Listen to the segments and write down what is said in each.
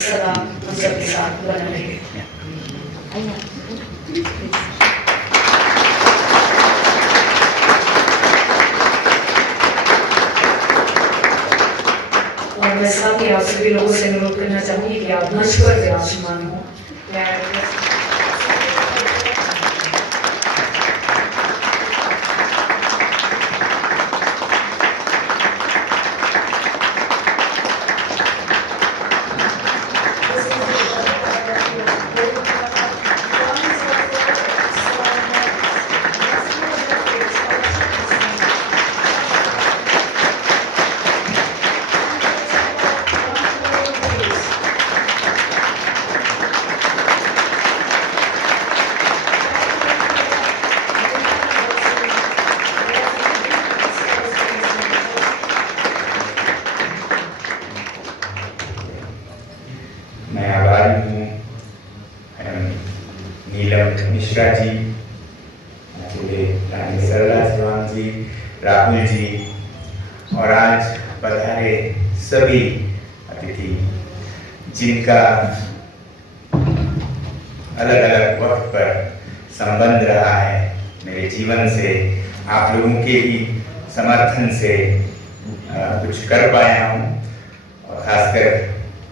सदा हम सबके साथ बना रहे। और मैं साथ ही आप सभी लोगों से अनुरोध करना चाहूंगी कि आप मंच पर विराजमान हो। मैं आभारी हूँ नीलम मिश्रा जी, रानी सरला चौहान जी, राहुल जी और आज पधारे सभी अतिथि जिनका अलग अलग वक्त पर संबंध रहा है मेरे जीवन से। आप लोगों के ही समर्थन से कुछ कर पाया हूँ और खासकर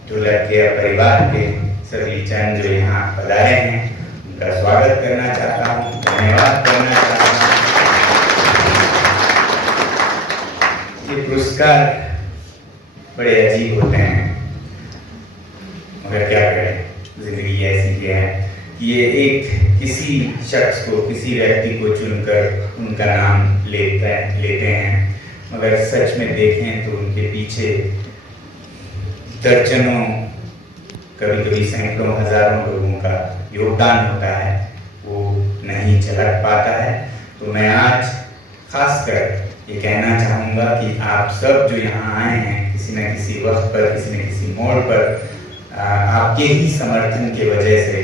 ढोलक के परिवार के सभी जन जो यहाँ पधारे हैं उनका स्वागत करना चाहता हूँ, धन्यवाद करना चाहता हूँ। ये पुरस्कार बड़े अजीब होते हैं, मगर क्या करें, जिंदगी ऐसी है कि ये एक किसी शख्स को, किसी व्यक्ति को चुनकर उनका नाम लेते हैं, मगर सच में देखें तो उनके पीछे दर्जनों, कभी कभी सैकड़ों, हजारों लोगों का योगदान होता है, वो नहीं झलक पाता है। तो मैं आज खासकर ये कहना चाहूँगा कि आप सब जो यहाँ आए हैं, किसी न किसी वक्त पर, किसी न किसी मोड़ पर आपके ही समर्थन के वजह से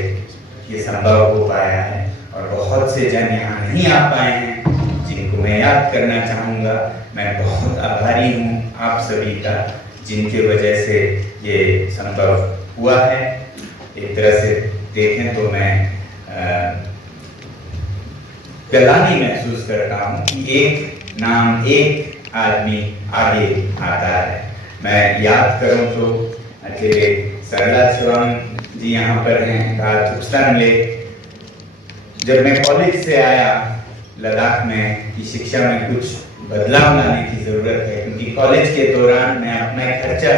ये संभव हो पाया है। और बहुत से जन यहाँ नहीं आ पाए हैं जिनको मैं याद करना चाहूँगा। मैं बहुत आभारी हूँ आप सभी का, जिनके वजह से ये संभव हुआ है। एक तरह से देखें तो मैं गलानी महसूस करता हूँ कि एक नाम, एक आदमी आगे आता है। मैं याद करूँ तो अकेले सरला चौहान जी यहाँ पर हैं, तुर्कस्तान में जब मैं कॉलेज से आया लद्दाख में कि शिक्षा में कुछ बदलाव लाने की ज़रूरत है, क्योंकि कॉलेज के दौरान मैं अपना खर्चा,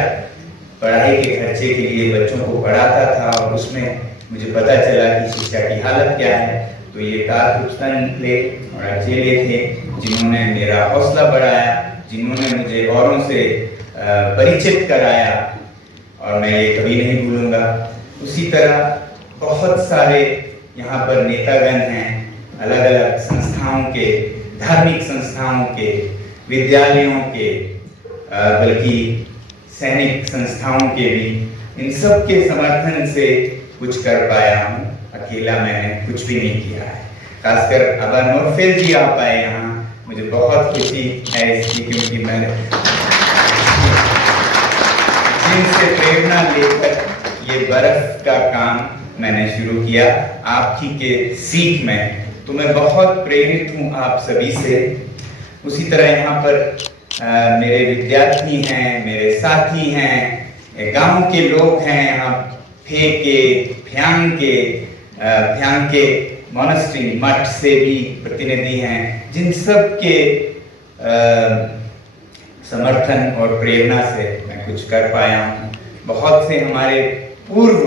पढ़ाई के खर्चे के लिए बच्चों को पढ़ाता था और उसमें मुझे पता चला कि शिक्षा की हालत क्या है। तो ये तुर्कस्तान और अकेले थे जिन्होंने मेरा हौसला बढ़ाया, जिन्होंने मुझे औरों से परिचित कराया और मैं ये कभी नहीं भूलूंगा। उसी तरह बहुत सारे यहाँ पर नेतागण हैं, अलग अलग संस्थाओं के, धार्मिक संस्थाओं के, विद्यालयों के, बल्कि सैनिक संस्थाओं के भी, इन सब के समर्थन से कुछ कर पाया हूँ। अकेला मैंने कुछ भी नहीं किया है। खासकर अबा नौफल जी आ पाए यहाँ, मुझे बहुत खुशी है इसकी, क्योंकि मैंने जिनसे प्रेरणा लेकर ये बर्फ का काम मैंने शुरू किया आप ही के सीख में, तो मैं बहुत प्रेरित हूँ आप सभी से। उसी तरह यहाँ पर मेरे विद्यार्थी हैं, मेरे साथी हैं, गांव के लोग हैं, यहाँ फ्यांग के मोनेस्ट्री मठ से भी प्रतिनिधि हैं, जिन सब के समर्थन और प्रेरणा से मैं कुछ कर पाया हूँ। बहुत से हमारे पूर्व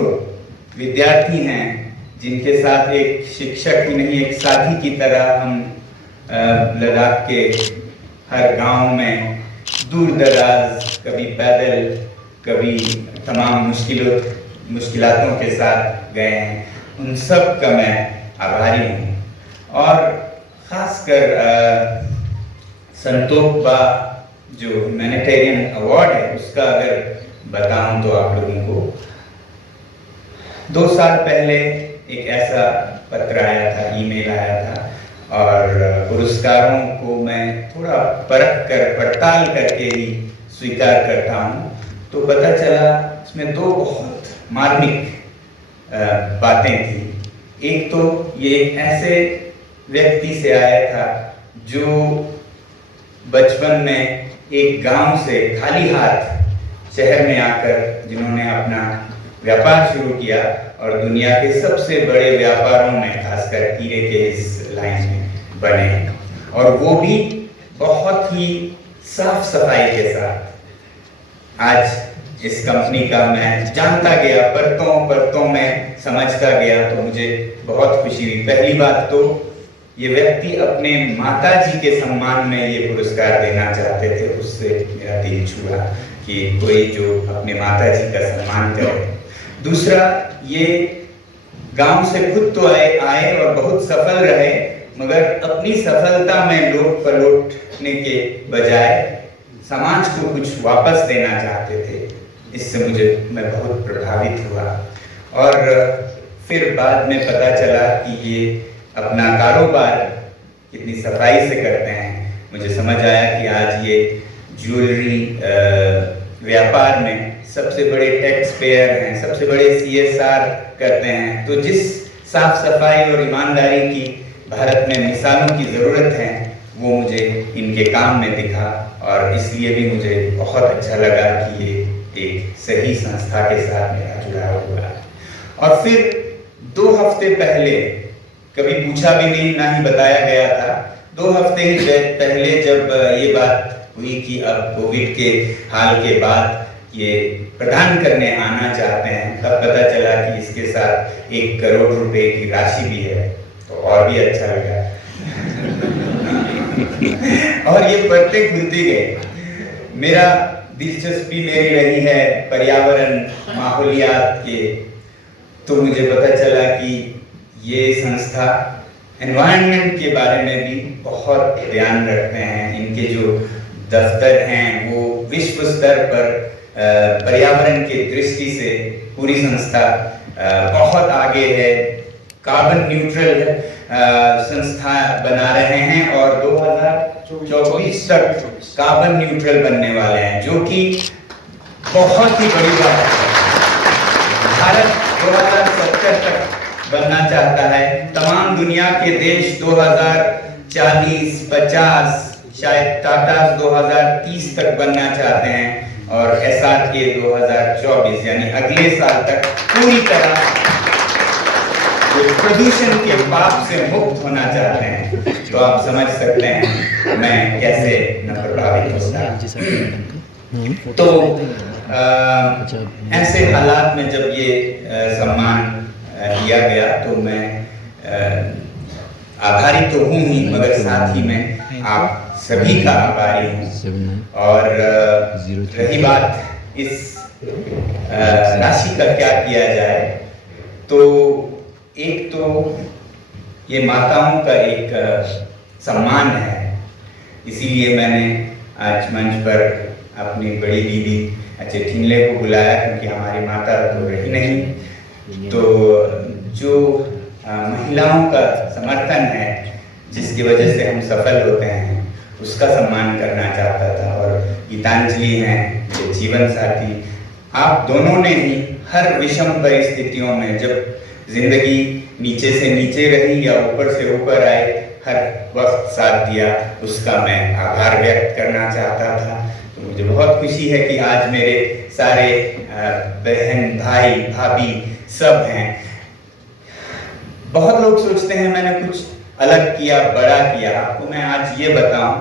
विद्यार्थी हैं जिनके साथ एक शिक्षक ही नहीं, एक साथी की तरह हम लद्दाख के हर गांव में दूर दराज, कभी पैदल, कभी तमाम मुश्किलातों के साथ गए हैं। उन सब का मैं आभारी हूँ। और खासकर संतोष बा जो ह्यूमैनिटेरियन अवार्ड है, उसका अगर बताऊं तो आप लोगों को, 2 साल पहले एक ऐसा पत्र आया था, ईमेल आया था, और पुरस्कारों को मैं थोड़ा परख कर, पड़ताल करके ही स्वीकार करता हूँ। तो पता चला इसमें 2 बहुत मार्मिक बातें थी। एक तो ये ऐसे व्यक्ति से आया था जो बचपन में एक गांव से खाली हाथ शहर में आकर जिन्होंने अपना व्यापार शुरू किया और दुनिया के सबसे बड़े व्यापारों में खासकर हीरे के इस लाइन में बने, और वो भी बहुत ही साफ सफाई के साथ। आज इस कंपनी का मैं जानता गया, परतों में समझता गया, तो मुझे बहुत खुशी हुई। पहली बात तो ये व्यक्ति अपने माताजी के सम्मान में ये पुरस्कार देना चाहते थे, उससे मेरा दिल छुआ कि कोई जो अपने माताजी का सम्मान करे। दूसरा, ये गांव से खुद तो आए और बहुत सफल रहे, मगर अपनी सफलता में लोट पलटने के बजाय समाज को कुछ वापस देना चाहते थे। इससे मैं बहुत प्रभावित हुआ। और फिर बाद में पता चला कि ये अपना कारोबार कितनी सफाई से करते हैं। मुझे समझ आया कि आज ये ज्वेलरी व्यापार में सबसे बड़े टैक्स पेयर हैं, सबसे बड़े CSR करते हैं। तो जिस साफ सफाई और ईमानदारी की भारत में मिसालों की ज़रूरत है, वो मुझे इनके काम में दिखा, और इसलिए भी मुझे बहुत अच्छा लगा कि ये एक सही संस्था के साथ मेरा जुड़ाव हुआ। और फिर 2 हफ्ते पहले, कभी पूछा भी नहीं, ना ही बताया गया था, 2 हफ्ते ही पहले जब ये बात हुई कि अब कोविड के हाल के बाद ये प्रदान करने आना चाहते हैं, तब पता चला कि इसके साथ 1 करोड़ रुपए की राशि भी है, तो और भी अच्छा लगा। और ये बढ़ते खुलते गए। मेरा दिलचस्पी मेरी रही है पर्यावरण, माहौलियात के, तो मुझे पता चला कि ये संस्था एनवायरनमेंट के बारे में भी बहुत ध्यान रखते हैं। इनके जो दफ्तर हैं वो विश्व स्तर पर पर्यावरण की दृष्टि से पूरी संस्था बहुत आगे है। कार्बन न्यूट्रल संस्था बना रहे हैं और 2024 तक कार्बन न्यूट्रल बनने वाले हैं, जो कि बहुत ही बड़ी बात है। भारत 2070 तक बनना चाहता है। तमाम दुनिया के देश 2040, 50, शायद टाटा 2030 तक बनना चाहते हैं, और SRK 2024 यानी अगले साल तक पूरी तरह प्रदूषण के पाप से मुक्त होना चाहते हैं। तो आप समझ सकते हैं मैं कैसे न प्रभावित होता। तो ऐसे हालात में जब ये सम्मान दिया गया, तो मैं आभारी तो हूँ ही, मगर साथ ही मैं आप सभी का आभारी हूँ। और रही बात इस राशि का क्या किया जाए, तो एक तो ये माताओं का एक सम्मान है, इसीलिए मैंने आज मंच पर अपनी बड़ी दीदी अच्छे ठिनले को बुलाया, क्योंकि हमारी माता तो रही नहीं। तो जो महिलाओं का समर्थन है, जिसकी वजह से हम सफल होते हैं, उसका सम्मान करना चाहता था। और गीतांजलि हैं ये जीवन साथी, आप दोनों ने ही हर विषम परिस्थितियों में, जब जिंदगी नीचे से नीचे रही या ऊपर से ऊपर आई, हर वक्त साथ दिया, उसका मैं आभार व्यक्त करना चाहता था। तो मुझे बहुत खुशी है कि आज मेरे सारे बहन, भाई, भाभी सब हैं। बहुत लोग सोचते हैं मैंने कुछ अलग किया, बड़ा किया। आपको मैं आज ये बताऊं,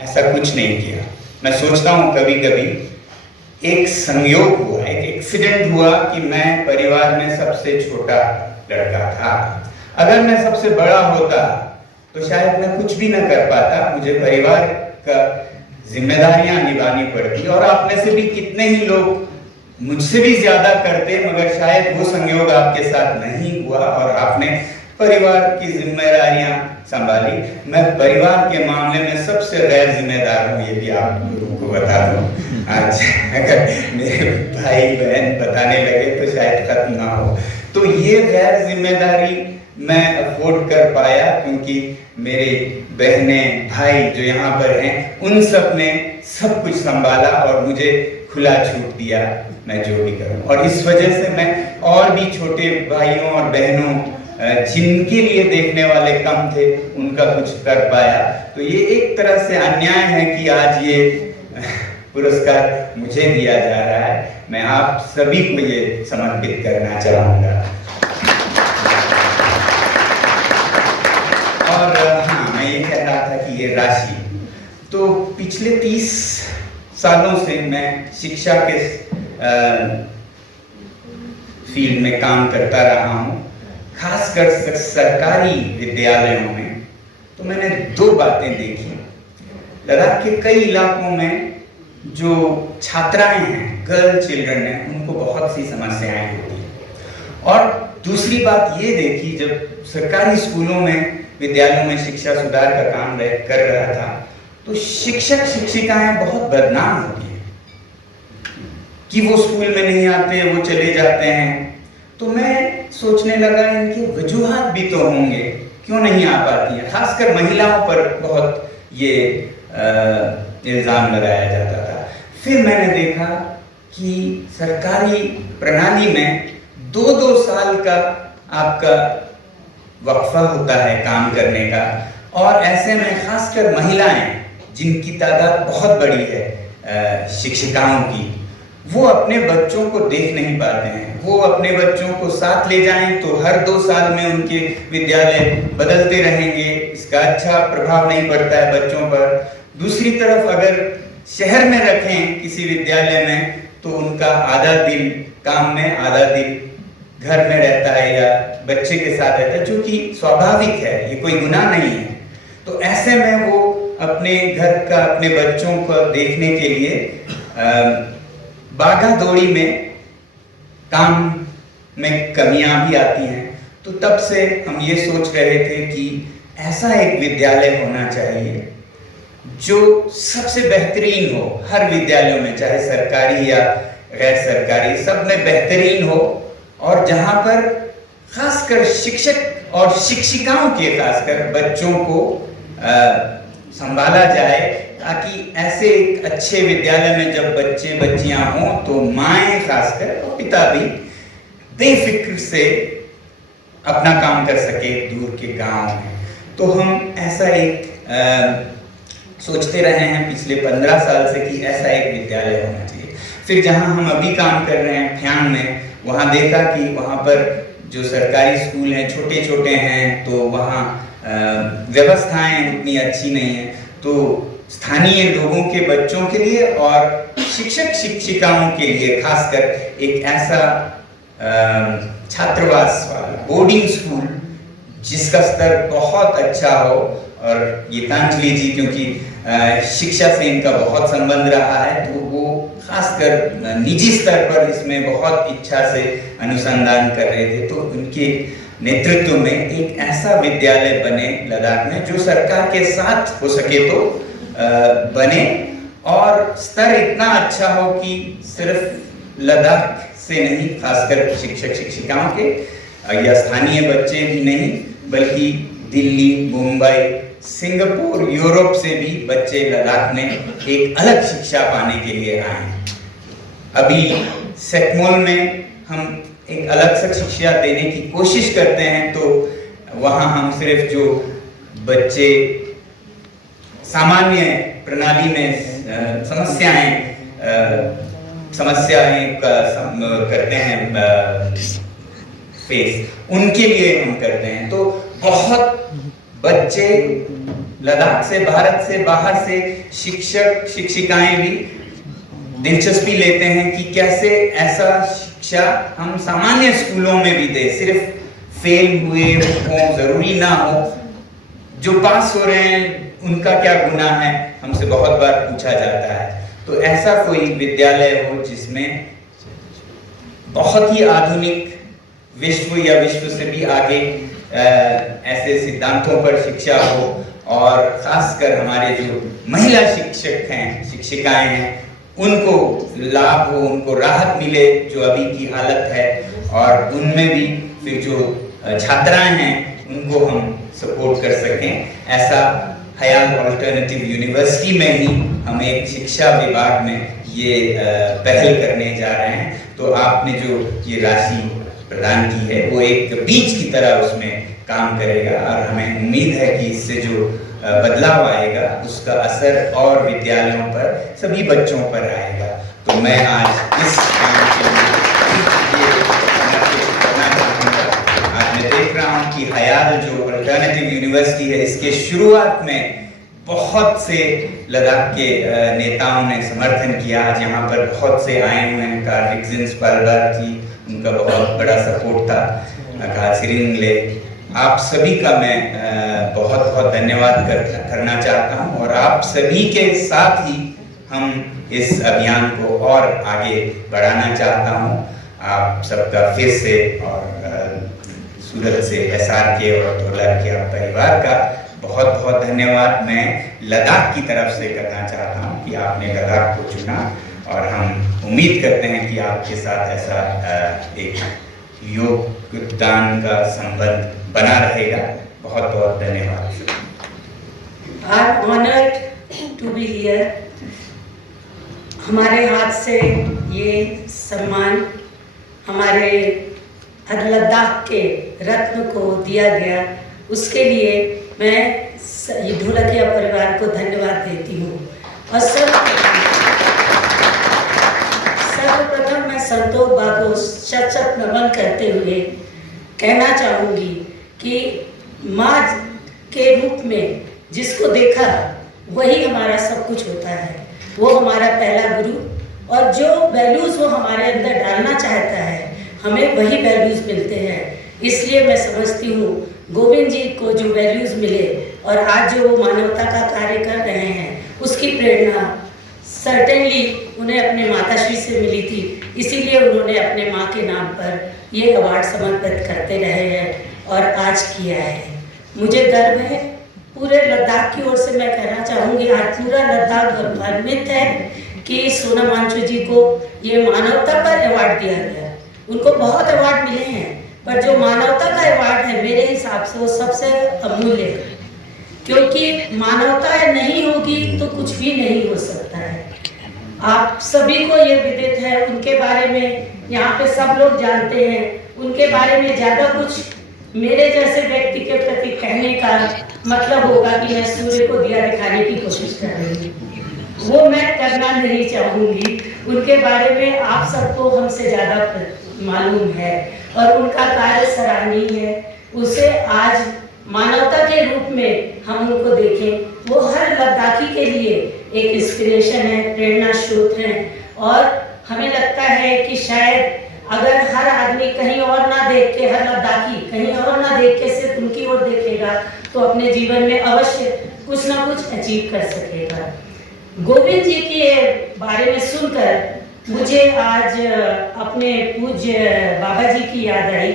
ऐसा कुछ नहीं किया। मैं सोचता हूं कभी कभी एक संयोग हुआ, एक एक्सीडेंट हुआ कि मैं परिवार में सबसे छोटा लड़का था। अगर मैं सबसे बड़ा होता तो शायद मैं कुछ भी न कर पाता। मुझे परिवार का जिम्मेदारियां निभानी पड़ती, और आप में से भी कितने ही लोग मुझसे भी ज्यादा करते, मगर शायद वो संयोग आपके साथ नहीं हुआ और आपने परिवार की जिम्मेदारियां संभाली। मैं परिवार के मामले में सबसे गैर जिम्मेदार हूँ, ये भी आप लोगों को बता दूं। आज अगर मेरे भाई बहन बताने लगे तो शायद खत्म ना हो। तो ये गैर जिम्मेदारी मैं अफोर्ड कर पाया, क्योंकि मेरे बहनें, भाई जो यहाँ पर हैं, उन सब ने सब कुछ संभाला और मुझे खुला छूट दिया, मैं जो भी करूं। और इस वजह से मैं और भी छोटे भाइयों और बहनों जिनके लिए देखने वाले कम थे उनका कुछ कर पाया। तो ये एक तरह से अन्याय है कि आज ये पुरस्कार मुझे दिया जा रहा है। मैं आप सभी को ये समर्पित करना चाहूँगा। और हाँ, मैं ये कह रहा था कि ये राशि, तो पिछले 30 सालों से मैं शिक्षा के फील्ड में काम करता रहा हूँ, खासकर सरकारी विद्यालयों में। तो मैंने 2 बातें देखी। लद्दाख के कई इलाकों में जो छात्राएं हैं, गर्ल चिल्ड्रन हैं, उनको बहुत सी समस्याएं होती हैं। और दूसरी बात ये देखी, जब सरकारी स्कूलों में, विद्यालयों में शिक्षा सुधार का काम कर रहा था, तो शिक्षक शिक्षिकाएं बहुत बदनाम होती हैं कि वो स्कूल में नहीं आते, वो चले जाते हैं। तो मैं सोचने लगा इनकी वजूहात भी तो होंगे, क्यों नहीं आ पाती हैं। खासकर महिलाओं पर बहुत ये इल्ज़ाम लगाया जाता था। फिर मैंने देखा कि सरकारी प्रणाली में 2-2 साल का आपका वक्फा होता है काम करने का, और ऐसे में खासकर महिलाएं जिनकी तादाद बहुत बड़ी है शिक्षिकाओं की, वो अपने बच्चों को देख नहीं पाते हैं। वो अपने बच्चों को साथ ले जाएं तो हर 2 साल में उनके विद्यालय बदलते रहेंगे, इसका अच्छा प्रभाव नहीं पड़ता है बच्चों पर। दूसरी तरफ अगर शहर में रखें किसी विद्यालय में, तो उनका आधा दिन काम में, आधा दिन घर में रहता है या बच्चे के साथ रहता है, जो कि स्वाभाविक है, ये कोई गुनाह नहीं है। तो ऐसे में वो अपने घर का, अपने बच्चों को देखने के लिए भागा दौड़ी में काम में कमियां भी आती हैं। तो तब से हम ये सोच रहे थे कि ऐसा एक विद्यालय होना चाहिए जो सबसे बेहतरीन हो, हर विद्यालयों में, चाहे सरकारी या गैर सरकारी, सब में बेहतरीन हो, और जहां पर खासकर शिक्षक और शिक्षिकाओं के, खासकर बच्चों को संभाला जाए, ताकि ऐसे एक अच्छे विद्यालय में जब बच्चे बच्चियां हों तो माएँ खासकर और पिता भी बेफिक्र से अपना काम कर सके दूर के गांव में। तो हम ऐसा एक सोचते रहे हैं पिछले 15 साल से कि ऐसा एक विद्यालय होना चाहिए। फिर जहां हम अभी काम कर रहे हैं फ्यांग में, वहां देखा कि वहां पर जो सरकारी स्कूल हैं छोटे छोटे हैं, तो वहाँ व्यवस्थाएं उतनी अच्छी नहीं है। तो स्थानीय लोगों के बच्चों के लिए और शिक्षक शिक्षिकाओं के लिए खासकर एक ऐसा छात्रावास वाला बोर्डिंग स्कूल जिसका स्तर बहुत अच्छा हो। और गीतांजलि जी, क्योंकि शिक्षा से इनका बहुत संबंध रहा है, तो वो खासकर निजी स्तर पर इसमें बहुत इच्छा से अनुसंधान कर रहे थे। तो उनके नेतृत्व में एक ऐसा विद्यालय बने लद्दाख में जो सरकार के साथ हो सके तो बने, और स्तर इतना अच्छा हो कि सिर्फ लद्दाख से नहीं, खासकर शिक्षक शिक्षिकाओं के या स्थानीय बच्चे भी नहीं, बल्कि दिल्ली, मुंबई, सिंगापुर, यूरोप से भी बच्चे लद्दाख में एक अलग शिक्षा पाने के लिए आए हैं। अभी सेकमोल में हम एक अलग से शिक्षा देने की कोशिश करते हैं। तो वहाँ हम सिर्फ जो बच्चे सामान्य प्रणाली में समस्याएं करते हैं फेस, उनके लिए हम करते हैं। तो बहुत बच्चे लद्दाख से, भारत से बाहर से शिक्षक शिक्षिकाएं भी दिलचस्पी लेते हैं कि कैसे ऐसा शिक्षा हम सामान्य स्कूलों में भी दे, सिर्फ फेल हुए हो जरूरी ना हो, जो पास हो रहे हैं उनका क्या गुनाह है, हमसे बहुत बार पूछा जाता है। तो ऐसा कोई विद्यालय हो जिसमें बहुत ही आधुनिक, विश्व या विश्व से भी आगे ऐसे सिद्धांतों पर शिक्षा हो, और खासकर हमारे जो महिला शिक्षक हैं, शिक्षिकाएं हैं, उनको लाभ हो, उनको राहत मिले जो अभी की हालत है, और उनमें भी फिर जो छात्राएं हैं उनको हम सपोर्ट कर सकें। ऐसा हयात अल्टरनेटिव यूनिवर्सिटी में ही हम एक शिक्षा विभाग में ये पहल करने जा रहे हैं, तो आपने जो ये राशि प्रदान की है वो एक बीज की तरह उसमें काम करेगा, और हमें उम्मीद है कि इससे जो बदलाव आएगा उसका असर और विद्यालयों पर, सभी बच्चों पर आएगा। तो मैं आज इस काम के लिए समर्पित करना चाहूँगा। आज मैं देख रहा हूँ कि हयाल जो अल्टरनेटिव यूनिवर्सिटी है, इसके शुरुआत में बहुत से लद्दाख के नेताओं ने समर्थन किया। आज यहाँ पर बहुत से आए हुए हैं, कार्ल पालबार जी, उनका बहुत बड़ा सपोर्ट था, खासिरिंगले, आप सभी का मैं बहुत बहुत धन्यवाद करना चाहता हूँ। और आप सभी के साथ ही हम इस अभियान को और आगे बढ़ाना चाहता हूँ। आप सबका फिर से और सूरत से SRK और ढोलक के परिवार का बहुत बहुत धन्यवाद मैं लद्दाख की तरफ से करना चाहता हूँ कि आपने लद्दाख को चुना, और हम उम्मीद करते हैं कि आपके साथ ऐसा एक योगदान का संबंध बना रहेगा। बहुत बहुत धन्यवाद। I'm honored to be here. हमारे हाथ से ये सम्मान हमारे लद्दाख के रत्न को दिया गया, उसके लिए मैं ढोलकिया परिवार को धन्यवाद देती हूँ। और सर्वप्रथम मैं संतोष बाबू को शत नमन करते हुए कहना चाहूँगी कि माँ के रूप में जिसको देखा वही हमारा सब कुछ होता है। वो हमारा पहला गुरु, और जो वैल्यूज़ वो हमारे अंदर डालना चाहता है हमें वही वैल्यूज़ मिलते हैं। इसलिए मैं समझती हूँ गोविंद जी को जो वैल्यूज़ मिले और आज जो वो मानवता का कार्य कर रहे हैं, उसकी प्रेरणा सर्टेनली उन्हें अपने माताश्री से मिली थी। इसीलिए उन्होंने अपने माँ के नाम पर ये अवार्ड समर्पित करते रहे हैं और आज किया है। मुझे गर्व है, पूरे लद्दाख की ओर से मैं कहना चाहूँगी, आज पूरा लद्दाख गौरवान्वित है कि सोनम वांगचुक जी को ये मानवता पर अवार्ड दिया गया। उनको बहुत अवार्ड मिले हैं, पर जो मानवता का अवार्ड है मेरे हिसाब से वो सबसे अमूल्य है, क्योंकि मानवता नहीं होगी तो कुछ भी नहीं हो सकता है। आप सभी को ये विदित है, उनके बारे में यहाँ पे सब लोग जानते हैं। उनके बारे में ज़्यादा कुछ मेरे जैसे व्यक्ति के प्रति कहने का मतलब होगा कि मैं सूर्य को दिया दिखाने की कोशिश कर रही हूँ, वो मैं करना नहीं चाहूँगी। उनके बारे में आप सबको हमसे ज़्यादा मालूम है और उनका कार्य सराहनीय है। उसे आज मानवता के रूप में हम उनको देखें, वो हर लद्दाखी के लिए एक इंस्पिरेशन है, प्रेरणा स्रोत है। और हमें लगता है कि शायद अगर हर आदमी कहीं और ना देख के, हर लद्दाखी कहीं और ना देख के सिर्फ उनकी ओर देखेगा तो अपने जीवन में अवश्य कुछ ना कुछ अचीव कर सकेगा। गोविंद जी के बारे में सुनकर मुझे आज अपने पूज्य बाबा जी की याद आई,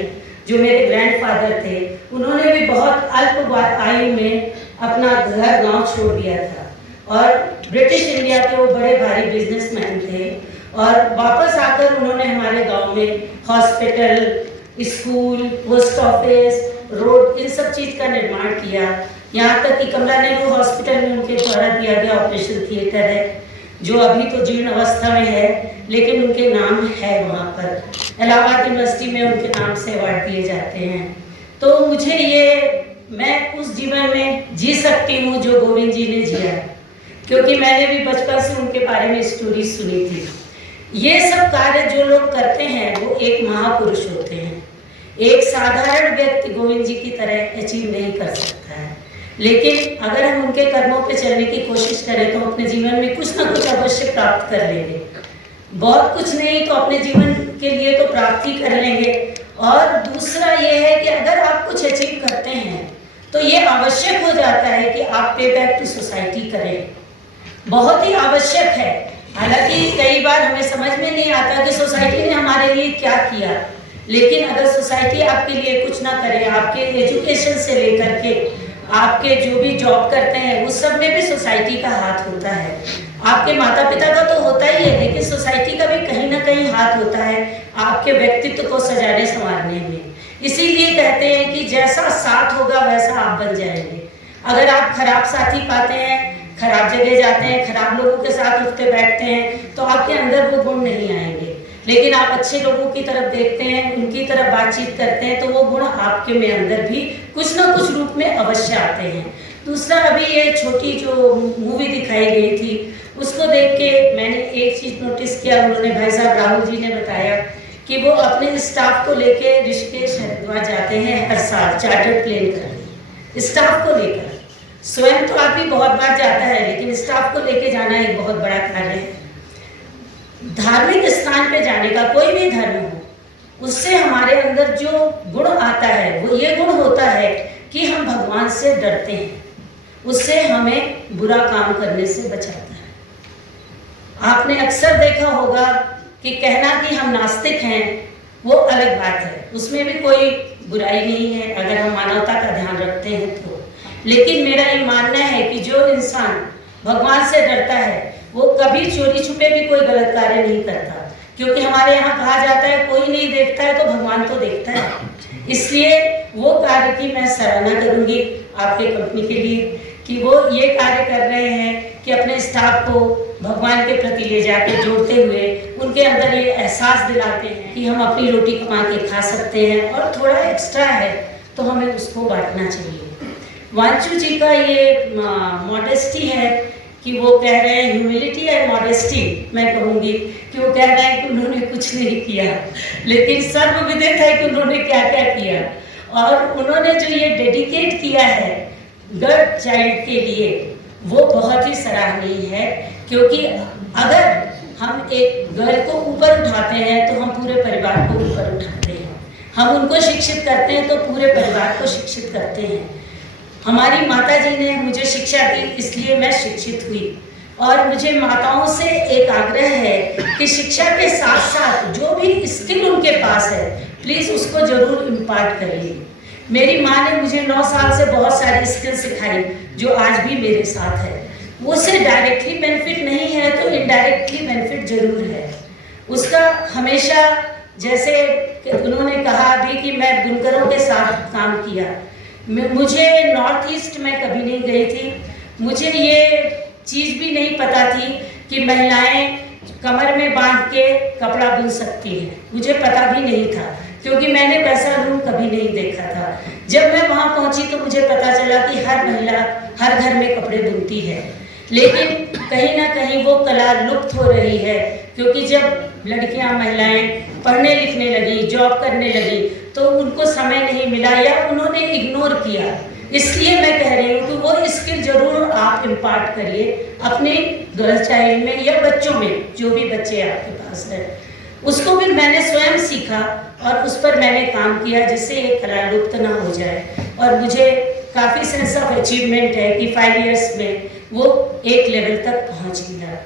जो मेरे ग्रैंडफादर थे। उन्होंने भी बहुत अल्प आयु में अपना घर गांव छोड़ दिया था और ब्रिटिश इंडिया के वो बड़े भारी बिजनेसमैन थे, और वापस आकर उन्होंने हमारे गांव में hospital, school, post office, road, इन सब चीज़ का निर्माण किया। यहाँ तक कि कमला नेहरू हॉस्पिटल में उनके द्वारा दिया गया ऑपरेशन थिएटर है, जो अभी तो जीर्ण अवस्था में है, लेकिन उनके नाम है वहाँ पर। इलाहाबाद यूनिवर्सिटी में उनके नाम से अवार्ड दिए जाते हैं। तो मुझे ये, मैं उस जीवन में जी सकती हूँ जो गोविंद जी ने जिया, क्योंकि मैंने भी बचपन से उनके बारे में स्टोरी सुनी थी। ये सब कार्य जो लोग करते हैं वो एक महापुरुष होते हैं। एक साधारण व्यक्ति गोविंद जी की तरह अचीव नहीं कर सकता है, लेकिन अगर हम उनके कर्मों पे चलने की कोशिश करें तो अपने जीवन में कुछ ना कुछ अवश्य प्राप्त कर लेंगे। बहुत कुछ नहीं तो अपने जीवन के लिए तो प्राप्ति कर लेंगे। और दूसरा ये है कि अगर आप कुछ अचीव करते हैं तो ये आवश्यक हो जाता है कि आप पे बैक टू सोसाइटी करें, बहुत ही आवश्यक है। हालांकि कई बार हमें समझ में नहीं आता कि सोसाइटी ने हमारे लिए क्या किया, लेकिन अगर सोसाइटी आपके लिए कुछ ना करे, आपके एजुकेशन से लेकर के आपके जो भी जॉब करते हैं उस सब में भी सोसाइटी का हाथ होता है। आपके माता पिता का तो होता ही है, लेकिन सोसाइटी का भी कहीं ना कहीं हाथ होता है आपके व्यक्तित्व को सजाने संवारने में। इसीलिए कहते हैं कि जैसा साथ होगा वैसा आप बन जाएंगे। अगर आप खराब साथी पाते हैं, खराब जगह जाते हैं, खराब लोगों के साथ उठते बैठते हैं, तो आपके अंदर वो गुण नहीं आएंगे। लेकिन आप अच्छे लोगों की तरफ देखते हैं, उनकी तरफ बातचीत करते हैं, तो वो गुण आपके में अंदर भी कुछ ना कुछ रूप में अवश्य आते हैं। दूसरा, अभी ये छोटी जो मूवी दिखाई गई थी, उसको देख के मैंने एक चीज़ नोटिस किया। उन्होंने भाई साहब राहुल जी ने बताया कि वो अपने स्टाफ को लेके ऋषिकेश हरिद्वार जाते हैं हर साल चार्टर्ड प्लेन करके, स्टाफ को लेकर। स्वयं तो आदमी बहुत बार जाता है, लेकिन स्टाफ को लेके जाना एक बहुत बड़ा कार्य है। धार्मिक स्थान पे जाने का, कोई भी धर्म हो, उससे हमारे अंदर जो गुण आता है वो ये गुण होता है कि हम भगवान से डरते हैं, उससे हमें बुरा काम करने से बचाता है। आपने अक्सर देखा होगा कि कहना कि हम नास्तिक हैं वो अलग बात है, उसमें भी कोई बुराई नहीं है अगर हम मानवता का ध्यान रखते हैं तो। लेकिन मेरा ये मानना है कि जो इंसान भगवान से डरता है वो कभी चोरी छुपे भी कोई गलत कार्य नहीं करता, क्योंकि हमारे यहाँ कहा जाता है कोई नहीं देखता है तो भगवान तो देखता है। इसलिए वो कार्य की मैं सराहना करूंगी आपके कंपनी के लिए कि वो ये कार्य कर रहे हैं कि अपने स्टाफ को भगवान के प्रति ले जाकर जोड़ते हुए उनके अंदर ये एहसास दिलाते हैं कि हम अपनी रोटी कमा के खा सकते हैं और थोड़ा एक्स्ट्रा है तो हमें उसको बांटना चाहिए। वांचू जी का ये मॉडेस्टी है कि वो कह रहे हैं, ह्यूमिलिटी और मॉडेस्टी मैं कहूँगी कि वो कह रहे हैं कि उन्होंने कुछ नहीं किया, लेकिन सर्वविदित है कि उन्होंने क्या क्या किया। और उन्होंने जो ये डेडिकेट किया है गर्ल चाइल्ड के लिए वो बहुत ही सराहनीय है, क्योंकि अगर हम एक गर्ल को ऊपर उठाते हैं तो हम पूरे परिवार को ऊपर उठाते हैं, हम उनको शिक्षित करते हैं तो पूरे परिवार को शिक्षित करते हैं। हमारी माता जी ने मुझे शिक्षा दी, इसलिए मैं शिक्षित हुई। और मुझे माताओं से एक आग्रह है कि शिक्षा के साथ साथ जो भी स्किल उनके पास है प्लीज़ उसको ज़रूर इम्पार्ट करिए। मेरी माँ ने मुझे 9 साल से बहुत सारी स्किल सिखाई जो आज भी मेरे साथ है। उससे डायरेक्टली बेनिफिट नहीं है तो इनडायरेक्टली बेनिफिट जरूर है उसका। हमेशा जैसे उन्होंने कहा अभी कि मैं बुनकरों के साथ काम किया, मुझे नॉर्थ ईस्ट में कभी नहीं गई थी, मुझे ये चीज़ भी नहीं पता थी कि महिलाएं कमर में बांध के कपड़ा बुन सकती हैं, मुझे पता भी नहीं था क्योंकि मैंने वैसा रूम कभी नहीं देखा था। जब मैं वहाँ पहुँची तो मुझे पता चला कि हर महिला हर घर में कपड़े बुनती है, लेकिन कहीं ना कहीं वो कला लुप्त हो रही है, क्योंकि जब लड़कियां महिलाएं पढ़ने लिखने लगी, जॉब करने लगी तो उनको समय नहीं मिला या उन्होंने इग्नोर किया। इसलिए मैं कह रही हूँ कि वो स्किल जरूर आप इम्पार्ट करिए अपने गर्ल चाइल्ड में या बच्चों में, जो भी बच्चे आपके पास है उसको भी मैंने स्वयं सीखा और उस पर मैंने काम किया जिससे ये कला लुप्त ना हो जाए। और मुझे काफ़ी सेंस ऑफ अचीवमेंट है कि 5 इयर्स में वो एक लेवल तक पहुँच गया।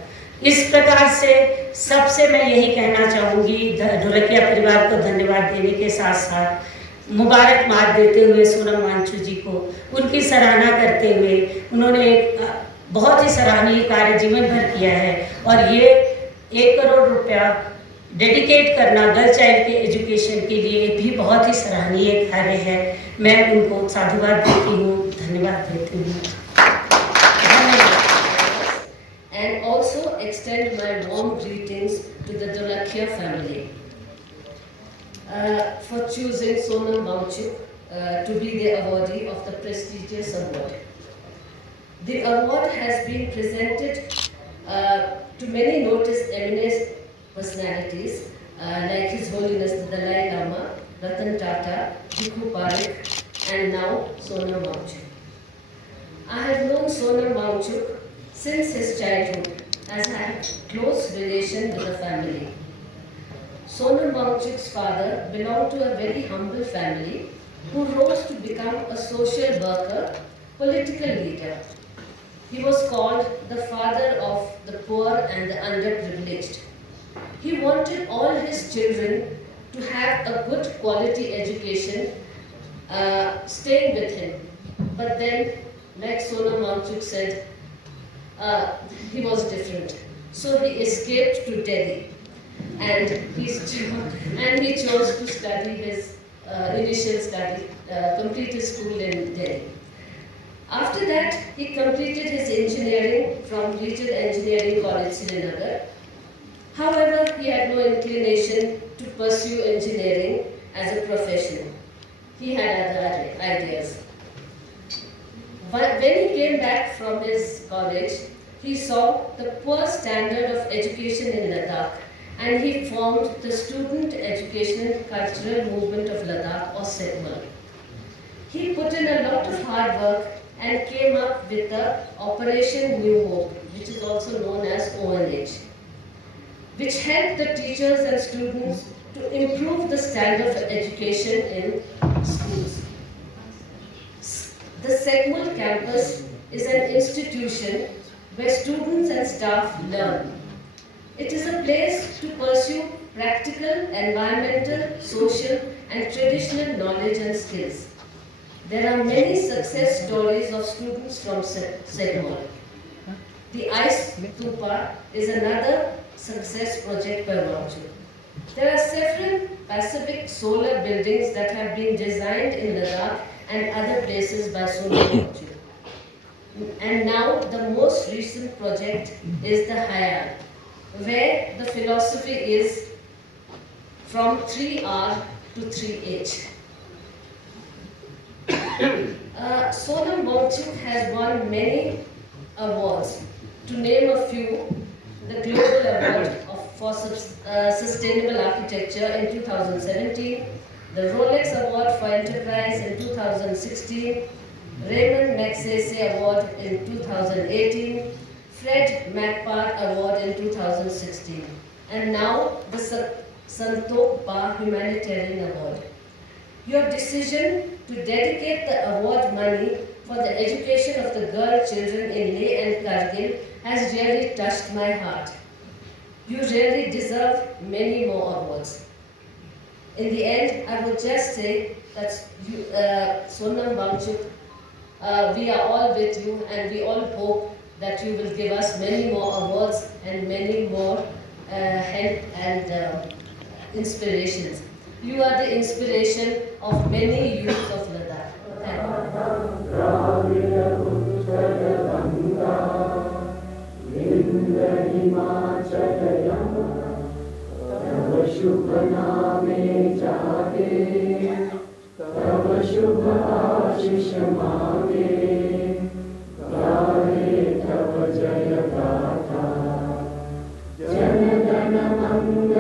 इस प्रकार से सबसे मैं यही कहना चाहूँगी, ढोलकिया परिवार को धन्यवाद देने के साथ साथ मुबारकबाद देते हुए सोनम वांचू जी को उनकी सराहना करते हुए, उन्होंने एक बहुत ही सराहनीय कार्य जीवन भर किया है और ये 1 करोड़ रुपया डेडिकेट करना गर्ल चाइल्ड के एजुकेशन के लिए भी बहुत ही सराहनीय कार्य है। मैं उनको साधुवाद देती हूँ, धन्यवाद देती हूँ। And also extend my warm greetings to the Dholakia family for choosing Sonam Wangchuk to be the awardee of the prestigious award. The award has been presented to many noticed eminent personalities like His Holiness the Dalai Lama, Ratan Tata, Bhikkhu Parekh, and now Sonam Wangchuk. I have known Sonam Wangchuk since his childhood, as I have close relation with the family. Sonam Wangchuk's father belonged to a very humble family who rose to become a social worker, political leader. He was called the father of the poor and the underprivileged. He wanted all his children to have a good quality education, staying with him. But then, like Sonam Wangchuk said, he was different. So he escaped to Delhi and he chose to study his initial study, complete his school in Delhi. After that, he completed his engineering from Regional Engineering College, Srinagar. However, he had no inclination to pursue engineering as a profession. He had other ideas. But when he came back from his college, he saw the poor standard of education in Ladakh, and he formed the Student Education and Cultural Movement of Ladakh, or SEDML. He put in a lot of hard work and came up with the Operation New Hope, which is also known as ONH, which helped the teachers and students to improve the standard of education in schools. The SEDML campus is an institution where students and staff learn. It is a place to pursue practical, environmental, social, and traditional knowledge and skills. There are many success stories of students from SEDML. The Ice Stupa is another success project by Wangchuk. There are several Pacific solar buildings that have been designed in Ladakh and other places by Sonam Wangchuk. And now the most recent project is the Hayal, where the philosophy is from 3R to 3H. Sonam Wangchuk has won many awards. To name a few, the Global Award for Sustainable Architecture in 2017, the Rolex Award for Enterprise in 2016, Raymond Magsaysay Award in 2018, Fred MacPart Award in 2016, and now the Santokh Ba Humanitarian Award. Your decision to dedicate the award money for the education of the girl children in Leh and Kargil has really touched my heart. You really deserve many more awards. In the end, I would just say that you, Sonam Wangchuk, we are all with you, and we all hope that you will give us many more awards and many more help and inspirations. You are the inspiration of many youths of Ladakh. Jana Gana Mangala